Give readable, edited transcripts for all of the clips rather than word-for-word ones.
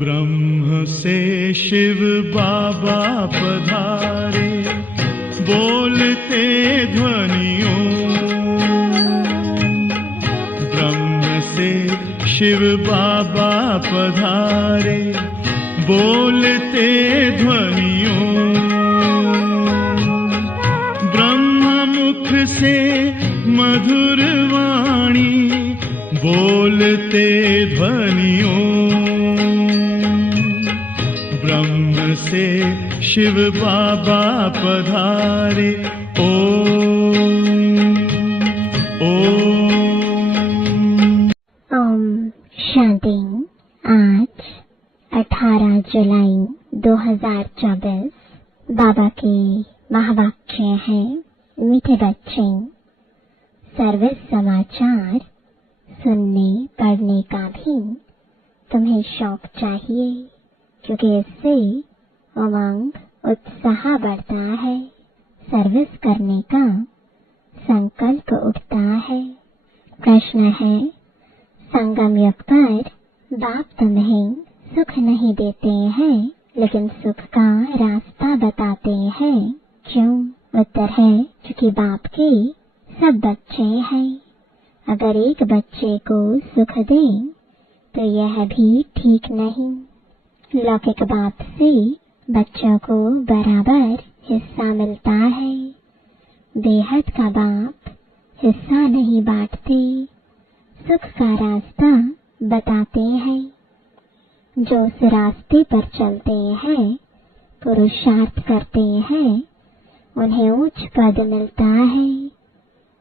ब्रह्म से शिव बाबा पधारे, बोलते ध्वनियों। ब्रह्म से शिव बाबा पधारे, बोलते ध्वनियों। ब्रह्म मुख से मधुर वाणी, बोलते ध्वनियों। ब्रह्म से शिव बाबा पधारे, ओम शांति। आज 18 जुलाई 2024 बाबा के महावाक्य है। मीठे बच्चे, सर्विस समाचार सुनने पढ़ने का भी तुम्हें शौक चाहिए, क्योंकि इससे उमंग उत्साह बढ़ता है, सर्विस करने का संकल्प उठता है। प्रश्न है, संगम युग पर बाप तुम्हें सुख नहीं देते हैं, लेकिन सुख का रास्ता बताते हैं। क्यों? उत्तर है, क्योंकि बाप के सब बच्चे हैं। अगर एक बच्चे को सुख दें तो यह भी ठीक नहीं। लौकिक बाप से बच्चों को बराबर हिस्सा मिलता है। बेहद का बाप हिस्सा नहीं बांटते, सुख का रास्ता बताते हैं। जो उस रास्ते पर चलते हैं, पुरुषार्थ करते हैं, उन्हें उच्च पद मिलता है।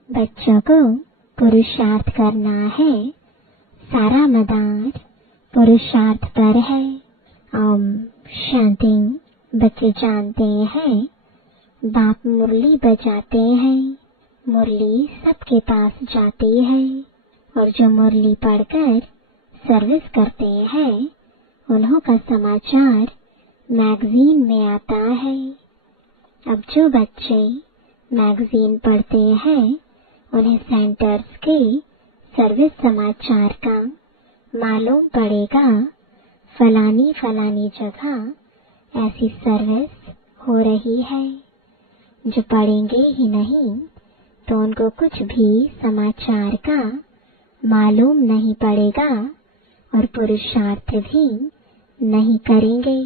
बच्चों को पुरुषार्थ करना है, सारा मदार पुरुषार्थ पर है। ओम शांति। बच्चे जानते हैं बाप मुरली बजाते हैं, मुरली सबके पास जाती है, और जो मुरली पढ़कर सर्विस करते हैं उन्हों का समाचार मैगजीन में आता है। अब जो बच्चे मैगजीन पढ़ते हैं उन्हें सेंटर्स के सर्विस समाचार का मालूम पड़ेगा। फलानी फलानी जगह ऐसी सर्विस हो रही है। जो पढ़ेंगे ही नहीं तो उनको कुछ भी समाचार का मालूम नहीं पड़ेगा और पुरुषार्थ भी नहीं करेंगे।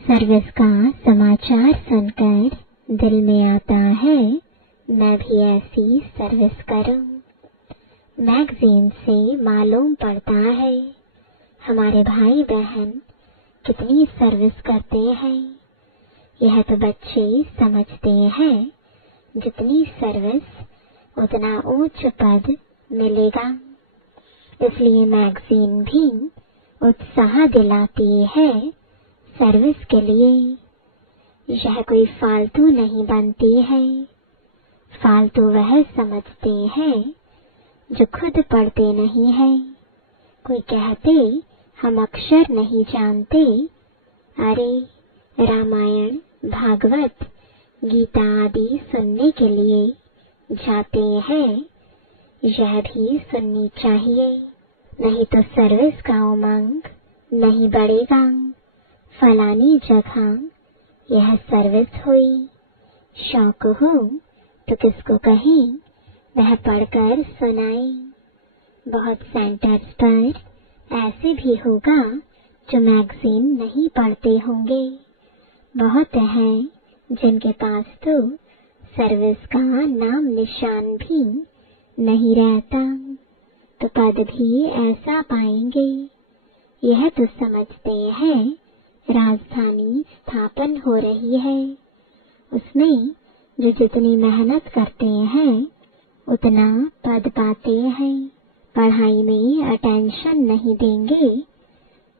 सर्विस का समाचार सुनकर दिल में आता है, मैं भी ऐसी सर्विस करूं। मैगजीन से मालूम पड़ता है हमारे भाई बहन कितनी सर्विस करते हैं। यह तो बच्चे समझते हैं, जितनी सर्विस उतना उच्च पद मिलेगा। इसलिए मैगजीन भी उत्साह दिलाती है सर्विस के लिए। यह कोई फालतू नहीं बनती है। फालतू वह समझते हैं जो खुद पढ़ते नहीं है। कोई कहते हम अक्षर नहीं जानते, अरे रामायण भागवत गीता आदि सुनने के लिए जाते हैं, यह भी सुननी चाहिए, नहीं तो सर्विस का उमंग नहीं बढ़ेगा। फलानी जगह यह सर्विस हुई, शौक हो तो किसको कहें वह पढ़कर सुनाए। बहुत सेंटर्स पर ऐसे भी होगा जो मैगजीन नहीं पढ़ते होंगे। बहुत हैं जिनके पास तो सर्विस का नाम निशान भी नहीं रहता, तो पद भी ऐसा पाएंगे। यह तो समझते हैं राजधानी स्थापन हो रही है, उसमें जो जितनी मेहनत करते हैं उतना पद पाते हैं। पढ़ाई में अटेंशन नहीं देंगे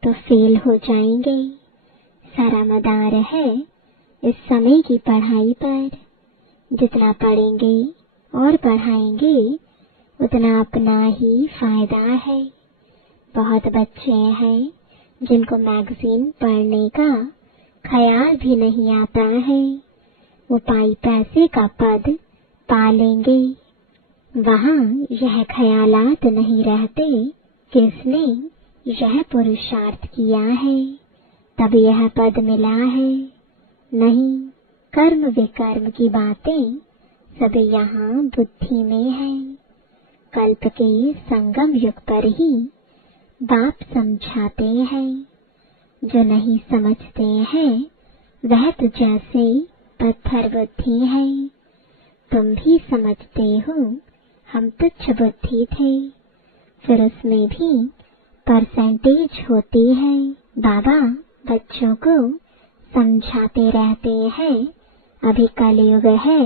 तो फेल हो जाएंगे। सारा मदार है इस समय की पढ़ाई पर। जितना पढ़ेंगे और पढ़ाएंगे उतना अपना ही फायदा है। बहुत बच्चे हैं जिनको मैगजीन पढ़ने का ख्याल भी नहीं आता है। वो पाई पैसे का पद पा लेंगे, वहाँ यह ख्यालात नहीं रहते कि इसने यह पुरुषार्थ किया है तब यह पद मिला है। नहीं, कर्म विकर्म की बातें सब यहाँ बुद्धि में है। कल्प के संगम युग पर ही बाप समझाते हैं। जो नहीं समझते हैं वह तो जैसे पत्थर बुद्धि है। तुम भी समझते हो हम तुच्छ बुद्धि थे, फिर उसमें भी परसेंटेज होती है। बाबा बच्चों को समझाते रहते हैं, अभी कलयुग है,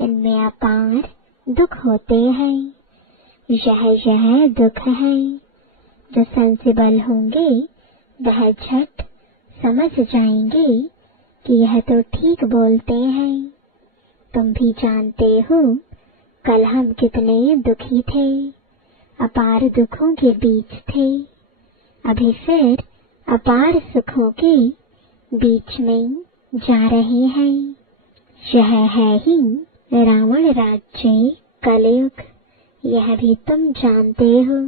इनमें अपार दुख होते हैं। यह दुख है। जो सेंसिबल होंगे वह झट समझ जाएंगे कि यह तो ठीक बोलते हैं। तुम भी जानते हो कल हम कितने दुखी थे, अपार दुखों के बीच थे, अभी फिर अपार सुखों के बीच में जा रहे हैं। यह है ही रावण राज्य कलयुग, यह भी तुम जानते हो।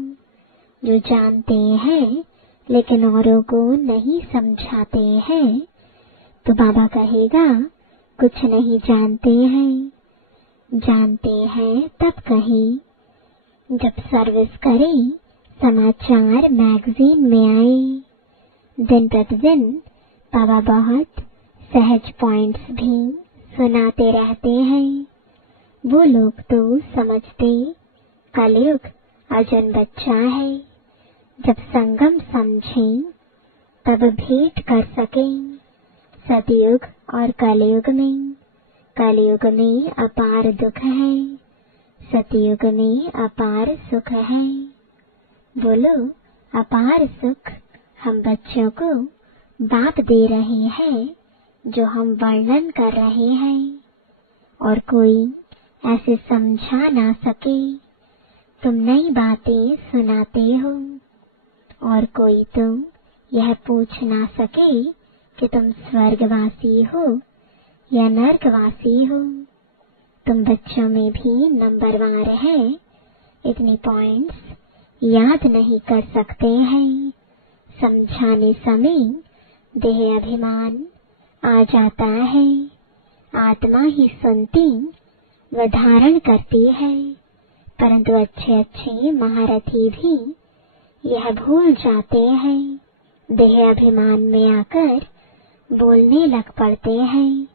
जो जानते हैं लेकिन औरों को नहीं समझाते हैं, तो बाबा कहेगा कुछ नहीं जानते हैं। जानते हैं तब कहें जब सर्विस करें, समाचार मैगजीन में आए। दिन प्रतिदिन बाबा बहुत सहज पॉइंट्स भी सुनाते रहते हैं। वो लोग तो समझते कलयुग अजन बच्चा है। जब संगम समझें तब भेंट कर सकें सतयुग और कलयुग में। कलयुग में अपार दुख है, सतयुग में अपार सुख है। बोलो, अपार सुख हम बच्चों को बाप दे रहे हैं जो हम वर्णन कर रहे हैं, और कोई ऐसे समझा ना सके। तुम नई बातें सुनाते हो और कोई तुम यह पूछ ना सके कि तुम स्वर्गवासी हो या नरकवासी हो। तुम बच्चों में भी नंबरवार है, इतनी पॉइंट्स याद नहीं कर सकते हैं। समझाने समय देह अभिमान आ जाता है। आत्मा ही सुनती व धारण करती है, परंतु अच्छे अच्छे महारथी भी यह भूल जाते हैं। देह अभिमान में आकर बोलने लग पड़ते हैं।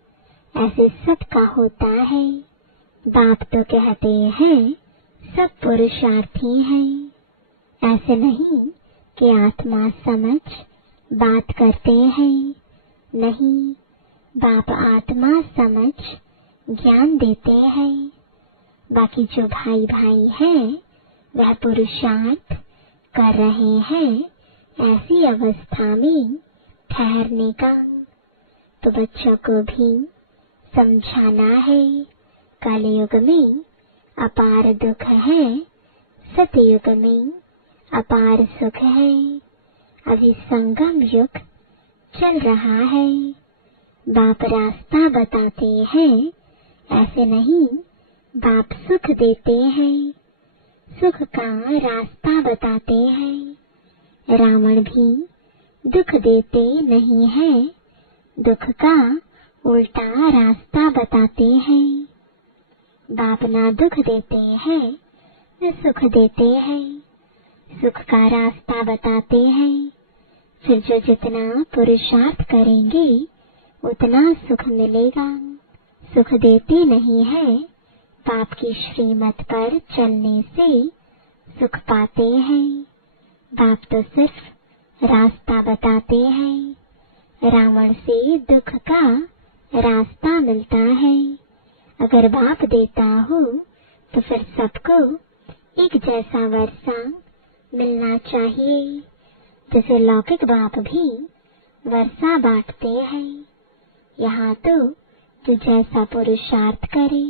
ऐसे सबका होता है। बाप तो कहते हैं सब पुरुषार्थी हैं। ऐसे नहीं कि आत्मा समझ बात करते हैं। नहीं, बाप आत्मा समझ ज्ञान देते हैं। बाकी जो भाई भाई हैं वह पुरुषार्थ कर रहे हैं ऐसी अवस्था में ठहरने का। तो बच्चों को भी समझाना है कलयुग में अपार दुख है, सतयुग में अपार सुख है। अभी संगम युग चल रहा है। बाप रास्ता बताते हैं, ऐसे नहीं बाप सुख देते हैं, सुख का रास्ता बताते हैं। रावण भी दुख देते नहीं है, दुख का उल्टा रास्ता बताते हैं। बाप ना दुख देते हैं न सुख देते हैं, सुख का रास्ता बताते हैं। फिर जो जितना पुरुषार्थ करेंगे उतना सुख मिलेगा। सुख देते नहीं है, बाप की श्रीमत पर चलने से सुख पाते हैं। बाप तो सिर्फ रास्ता बताते हैं। रावण से दुख का रास्ता मिलता है। अगर बाप देता हो तो फिर सबको एक जैसा वर्षा मिलना चाहिए। जैसे लौकिक बाप भी वर्षा बांटते हैं, यहाँ तो जो जैसा पुरुषार्थ करे।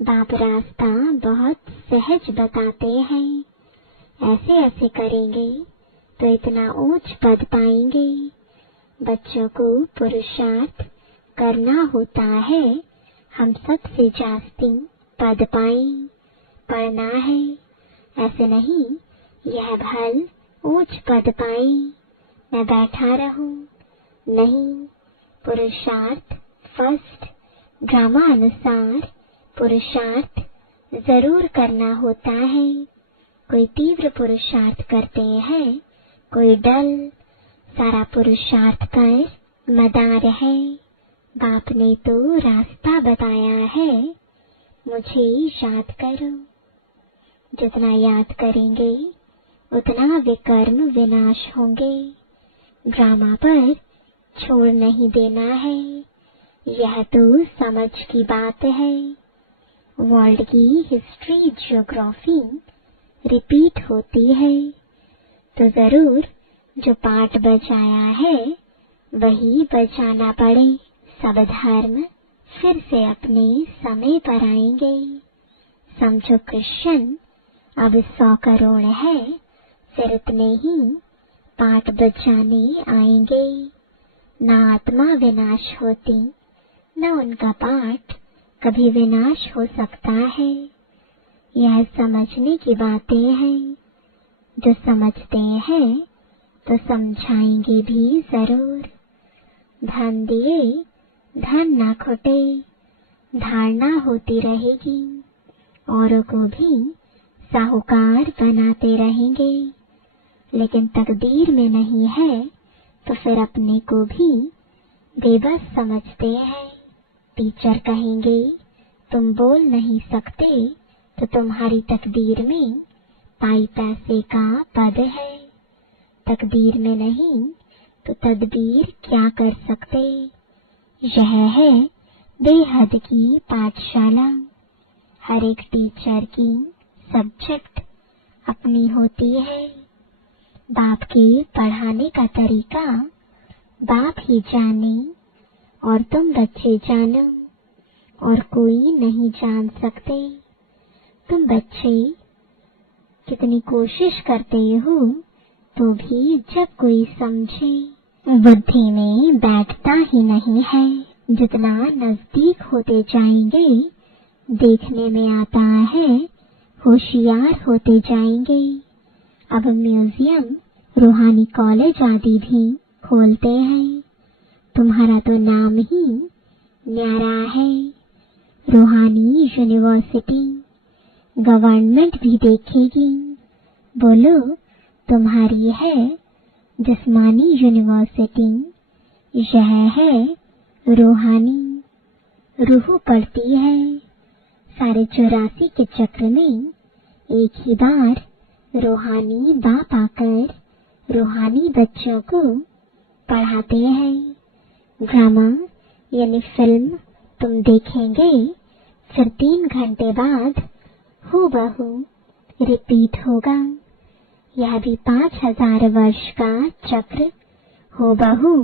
बाप रास्ता बहुत सहज बताते हैं। ऐसे ऐसे करेंगे तो इतना ऊंच पद पाएंगे। बच्चों को पुरुषार्थ करना होता है, हम सबसे जास्ती पद पाएं, पढ़ना है। ऐसे नहीं यह भल ऊंच पद पाए मैं बैठा रहूं। नहीं, पुरुषार्थ फर्स्ट। ड्रामा अनुसार पुरुषार्थ जरूर करना होता है। कोई तीव्र पुरुषार्थ करते हैं, कोई डल। सारा पुरुषार्थ पर मदार है। बाप ने तो रास्ता बताया है, मुझे याद करो। जितना याद करेंगे उतना विकर्म विनाश होंगे। ड्रामा पर छोड़ नहीं देना है, यह तो समझ की बात है। वर्ल्ड की हिस्ट्री ज्योग्राफी रिपीट होती है, तो जरूर जो पाठ बचाया है वही बचाना पड़े। सब धर्म फिर से अपने समय पर आएंगे। समझो क्रिश्चियन अब 100 करोड़ है, फिर इतने ही पाठ बचाने आएंगे। न आत्मा विनाश होती, न उनका पाठ कभी विनाश हो सकता है। यह समझने की बातें हैं। जो समझते हैं तो समझाएंगे भी जरूर। धन दिए धन ना खुटे, धारणा होती रहेगी। औरों को भी साहूकार बनाते रहेंगे, लेकिन तकदीर में नहीं है तो फिर अपने को भी बेबस समझते हैं। टीचर कहेंगे तुम बोल नहीं सकते तो तुम्हारी तकदीर में पाई पैसे का पद है। तकदीर में नहीं तो तदबीर क्या कर सकते। यह है बेहद की पाठशाला। हर एक टीचर की सब्जेक्ट अपनी होती है। बाप के पढ़ाने का तरीका बाप ही जाने और तुम बच्चे जानो, और कोई नहीं जान सकते। तुम बच्चे कितनी कोशिश करते हो तो भी जब कोई समझे बुद्धि में बैठता ही नहीं है। जितना नजदीक होते जाएंगे देखने में आता है होशियार होते जाएंगे। अब म्यूजियम, रूहानी कॉलेज आदि भी खोलते हैं। तुम्हारा तो नाम ही न्यारा है, रूहानी यूनिवर्सिटी। गवर्नमेंट भी देखेगी, बोलो तुम्हारी है जिस्मानी यूनिवर्सिटी, यह है रूहानी। रूह पड़ती है सारे 84 के चक्र में। एक ही बार रूहानी बाप आकर रूहानी बच्चों को पढ़ाते हैं। ड्रामा यानी फिल्म तुम देखेंगे, फिर 3 घंटे बाद हूबहू रिपीट होगा। यह भी 5000 वर्ष का चक्र हूबहू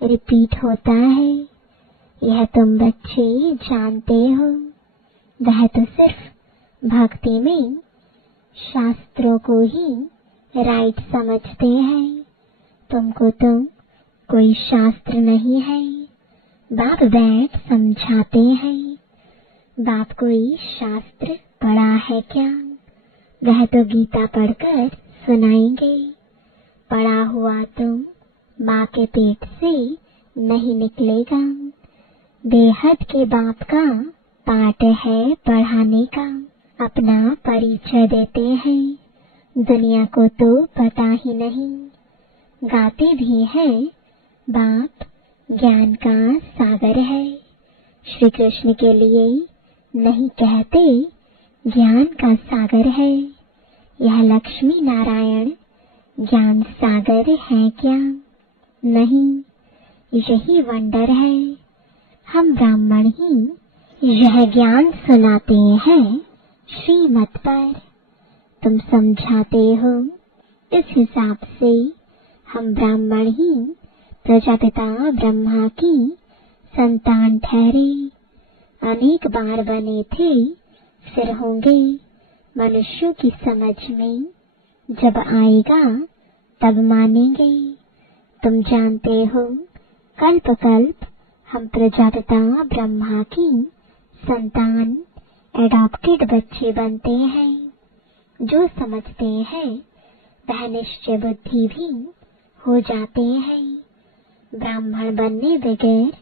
रिपीट होता है। यह तुम बच्चे जानते हो। वह तो सिर्फ भक्ति में शास्त्रों को ही राइट समझते हैं। तुमको तो कोई शास्त्र नहीं है। बाप बैठ समझाते हैं। बाप कोई शास्त्र पढ़ा है क्या? वह तो गीता पढ़कर सुनाएंगे। पढ़ा हुआ तो माँ के पेट से नहीं निकलेगा। बेहद के बाप का पाठ है पढ़ाने का। अपना परिचय देते हैं, दुनिया को तो पता ही नहीं। गाते भी हैं बाप ज्ञान का सागर है। श्री कृष्ण के लिए नहीं कहते ज्ञान का सागर है। यह लक्ष्मी नारायण ज्ञान सागर है क्या? नहीं, यही वंडर है। हम ब्राह्मण ही यह ज्ञान सुनाते हैं श्रीमत पर। तुम समझाते हो, इस हिसाब से हम ब्राह्मण ही प्रजापिता ब्रह्मा की संतान ठहरे, अनेक बार बने थे, फिर होंगे। मनुष्यों की समझ में जब आएगा तब मानेंगे। तुम जानते हो, कल्प कल्प हम प्रजापिता ब्रह्मा की संतान, एडॉप्टेड बच्चे बनते हैं। जो समझते हैं वह निश्चय बुद्धि भी हो जाते हैं। ब्राह्मण बनने बगैर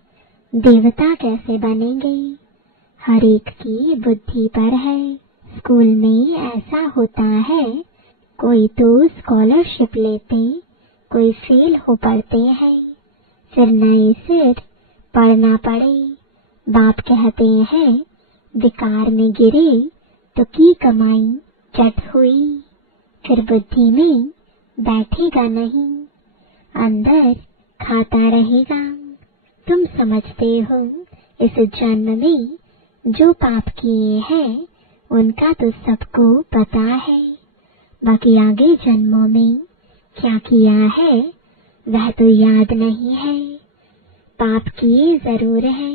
देवता कैसे बनेंगे? हर एक की बुद्धि पर है। स्कूल में ऐसा होता है, कोई तो स्कॉलरशिप लेते, कोई फेल हो पड़ते हैं, फिर नए सिर पढ़ना पड़े। बाप कहते हैं, विकार में गिरे तो की कमाई चट हुई, फिर बुद्धि में बैठेगा नहीं, अंदर खाता रहेगा। तुम समझते हो, इस जन्म में जो पाप किए हैं उनका तो सबको पता है, बाकी आगे जन्मों में क्या किया है वह तो याद नहीं है। पाप किए जरूर है।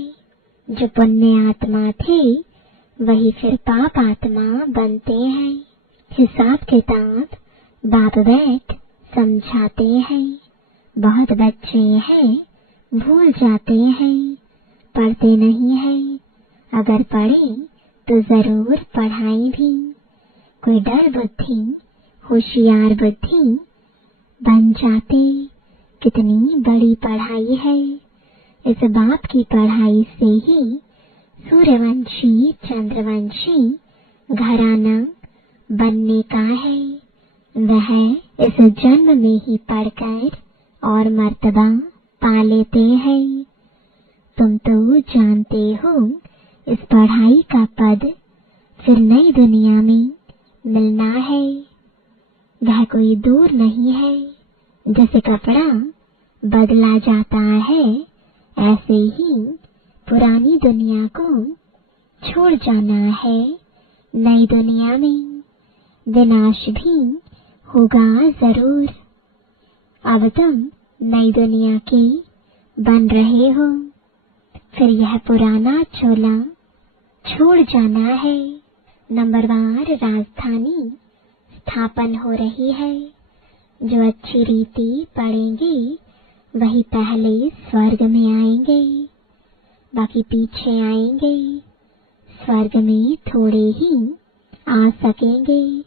जो पुण्य आत्मा थे वही फिर पाप आत्मा बनते हैं। हिसाब किताब बाप बैठ समझाते हैं। बहुत बच्चे हैं भूल जाते हैं, पढ़ते नहीं हैं। अगर पढ़े तो जरूर पढ़ाई भी। कोई डर बुद्धि होशियार बुद्धि बन जाते। कितनी बड़ी पढ़ाई है। इस बाप की पढ़ाई से ही सूर्यवंशी चंद्रवंशी घराना बनने का है। वह इस जन्म में ही पढ़कर और मर्तबा पा लेते हैं। तुम तो जानते हो, इस पढ़ाई का पद फिर नई दुनिया में मिलना है। वह कोई दूर नहीं है। जैसे कपड़ा बदला जाता है, ऐसे ही पुरानी दुनिया को छोड़ जाना है। नई दुनिया में विनाश भी होगा जरूर। अब तुम नई दुनिया के बन रहे हो, फिर यह पुराना चोला छोड़ जाना है। नंबरवार राजधानी स्थापन हो रही है। जो अच्छी रीति पढ़ेंगे वही पहले स्वर्ग में आएंगे, बाकी पीछे आएंगे। स्वर्ग में थोड़े ही आ सकेंगे।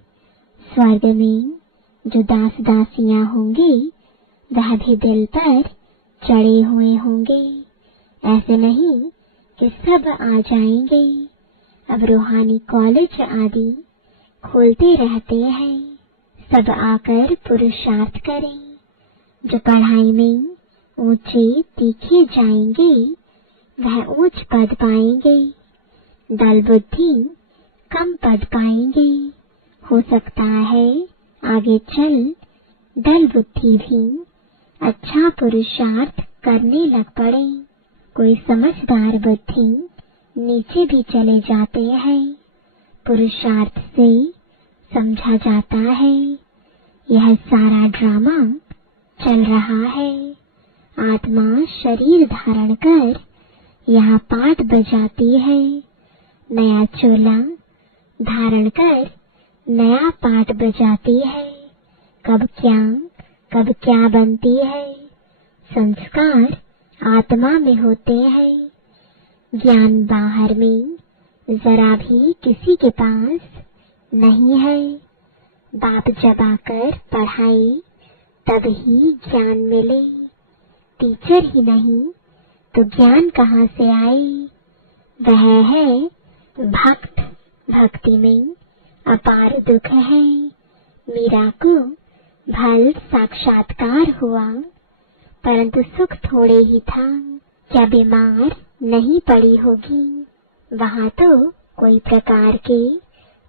स्वर्ग में जो दास दासियां होंगी वह भी दिल पर चढ़े हुए होंगे। ऐसे नहीं कि सब आ जाएंगे। अब रूहानी कॉलेज आदि खोलते रहते हैं। सब आकर पुरुषार्थ करें। जो पढ़ाई में ऊंचे तीखे जाएंगे वह उच्च पद पाएंगे। दल बुद्धि कम पद पाएंगे। हो सकता है आगे चल दल बुद्धि भी अच्छा पुरुषार्थ करने लग पड़े। कोई समझदार बुद्धि नीचे भी चले जाते हैं। पुरुषार्थ से समझा जाता है यह सारा ड्रामा चल रहा है। आत्मा शरीर धारण कर यहाँ पाठ बजाती है। नया चोला धारण कर नया पाठ बजाती है। कब क्या बनती है। संस्कार आत्मा में होते हैं। ज्ञान बाहर में जरा भी किसी के पास नहीं है। बाप जब आकर पढ़ाए तब ही ज्ञान मिले। टीचर ही नहीं तो ज्ञान कहाँ से आए। वह है भक्त। भक्ति में अपार दुख है। मीरा को भल साक्षात्कार हुआ, परंतु सुख थोड़े ही था। क्या बीमार नहीं पड़ी होगी। वहाँ तो कोई प्रकार के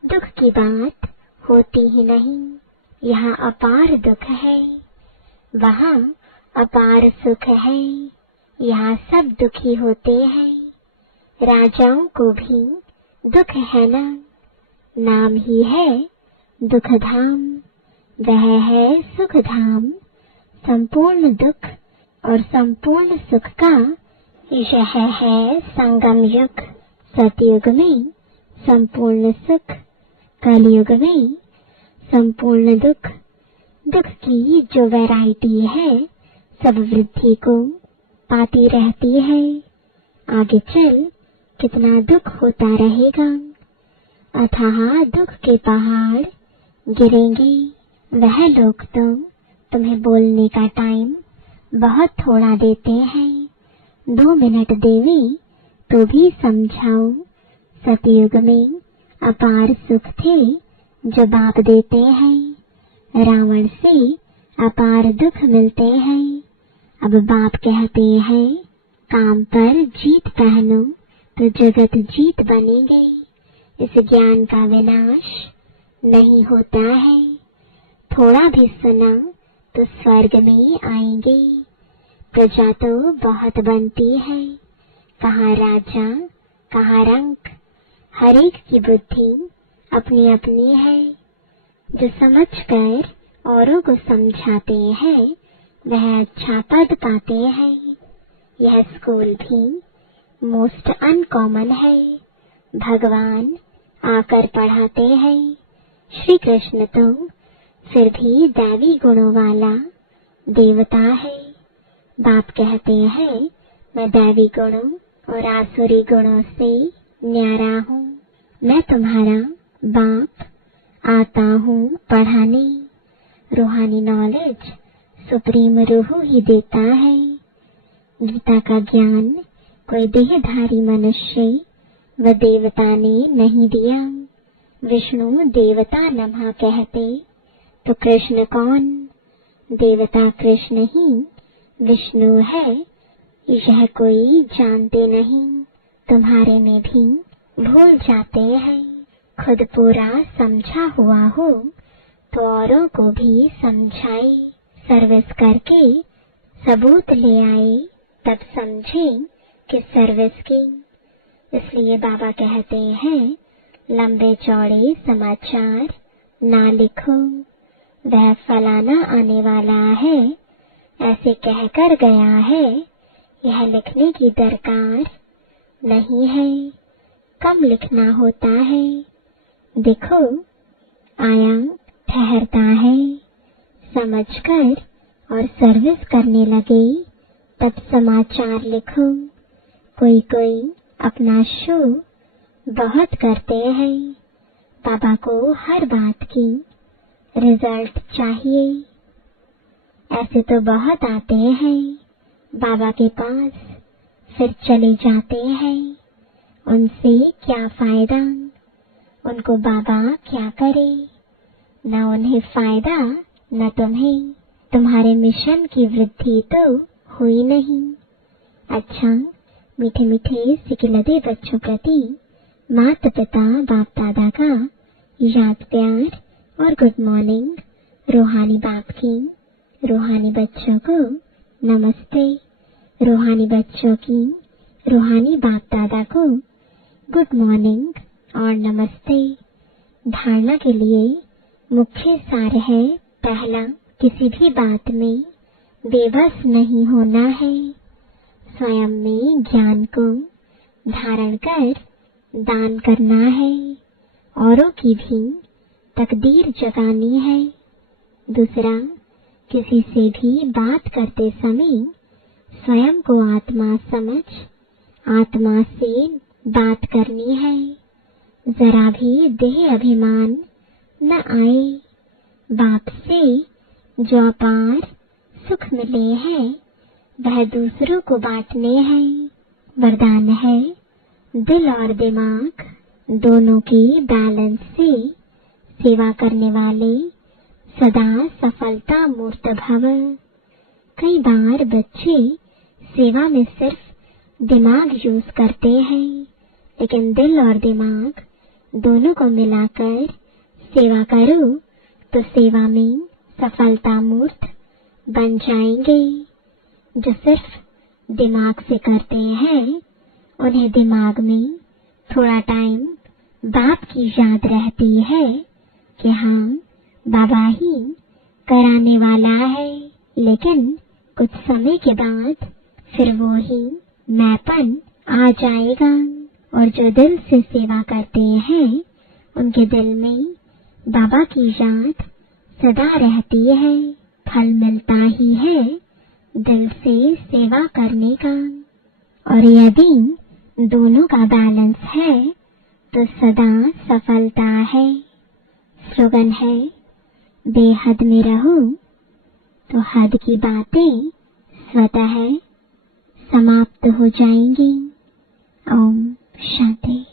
दुख की बात होती ही नहीं। यहाँ अपार दुख है, वहाँ अपार सुख है। यहाँ सब दुखी होते हैं। राजाओं को भी दुख है ना। नाम ही है दुख धाम। वह है सुख धाम। संपूर्ण दुख और संपूर्ण सुख का यह है संगम युग। सतयुग में संपूर्ण सुख, कलयुग में संपूर्ण दुख। दुख की जो वैरायटी है सब वृद्धि को पाती रहती है। आगे चल कितना दुख होता रहेगा। अथाह दुख के पहाड़ गिरेंगे। वह लोग तो तुम्हें बोलने का टाइम बहुत थोड़ा देते हैं। 2 मिनट देवे तो भी समझाओ। सतयुग में अपार सुख थे जो बाप देते हैं। रावण से अपार दुख मिलते हैं। अब बाप कहते हैं काम पर जीत पहनो तो जगत जीत बनेंगे। इस ज्ञान का विनाश नहीं होता है। थोड़ा भी सुना तो स्वर्ग में आएंगे। प्रजा तो बहुत बनती है, कहाँ राजा कहाँ रंक। हर एक की बुद्धि अपनी अपनी है। जो समझकर औरों को समझाते हैं वह अच्छा पद पाते हैं। यह स्कूल भी मोस्ट अनकॉमन है। भगवान आकर पढ़ाते हैं। श्री कृष्ण तो फिर भी दैवी गुणों वाला देवता है। बाप कहते हैं मैं दैवी गुणों और आसुरी गुणों से न्यारा हूँ। मैं तुम्हारा बाप आता हूँ पढ़ाने। रूहानी नॉलेज सुप्रीम रूह ही देता है। गीता का ज्ञान कोई देहधारी मनुष्य व देवता ने नहीं दिया। विष्णु देवता नमः कहते तो कृष्ण कौन? देवता कृष्ण ही विष्णु है, यह कोई जानते नहीं। तुम्हारे में भी भूल जाते हैं। खुद पूरा समझा हुआ हो तो औरों को भी समझाए। सर्विस करके सबूत ले आए तब समझे कि सर्विस की। इसलिए बाबा कहते हैं लंबे चौड़े समाचार ना लिखो। वह फलाना आने वाला है ऐसे कहकर गया है, यह लिखने की दरकार नहीं है। कम लिखना होता है। देखो आया ठहरता है। समझकर और सर्विस करने लगे तब समाचार लिखो। कोई कोई अपना शो बहुत करते हैं। बाबा को हर बात की रिजल्ट चाहिए। ऐसे तो बहुत आते हैं बाबा के पास, फिर चले जाते हैं। उनसे क्या फायदा? उनको बाबा क्या करे? न उन्हें फायदा न तुम्हें। तुम्हारे मिशन की वृद्धि तो हुई नहीं। अच्छा, मीठे मीठे सिकिलदे बच्चों प्रति माता पिता बाप दादा का याद प्यार और गुड मॉर्निंग। रूहानी बाप की रूहानी बच्चों को नमस्ते। रूहानी बच्चों की रूहानी बाप दादा को गुड मॉर्निंग और नमस्ते। धारणा के लिए मुख्य सार है पहला, किसी भी बात में बेबस नहीं होना है। स्वयं में ज्ञान को धारण कर दान करना है। औरों की भी तकदीर जगानी है। दूसरा, किसी से भी बात करते समय स्वयं को आत्मा समझ आत्मा से बात करनी है। जरा भी देह अभिमान न आए। बाप से जो अपार सुख मिले हैं वह दूसरों को बांटने हैं। वरदान है दिल और दिमाग दोनों की बैलेंस से सेवा करने वाले सदा सफलता मूर्त भव। कई बार बच्चे सेवा में सिर्फ दिमाग यूज करते हैं, लेकिन दिल और दिमाग दोनों को मिलाकर सेवा करो तो सेवा में सफलता मूर्त बन जाएंगे। जो सिर्फ दिमाग से करते हैं उन्हें दिमाग में थोड़ा टाइम बाप की याद रहती है कि हाँ बाबा ही कराने वाला है, लेकिन कुछ समय के बाद फिर वो ही मैंपन आ जाएगा। और जो दिल से सेवा करते हैं उनके दिल में बाबा की याद सदा रहती है। फल मिलता ही है दिल से सेवा करने का। और यदि दोनों का बैलेंस है तो सदा सफलता है। स्लोगन है, बेहद में रहो तो हद की बातें स्वतः समाप्त हो जाएंगी। ओम शांति।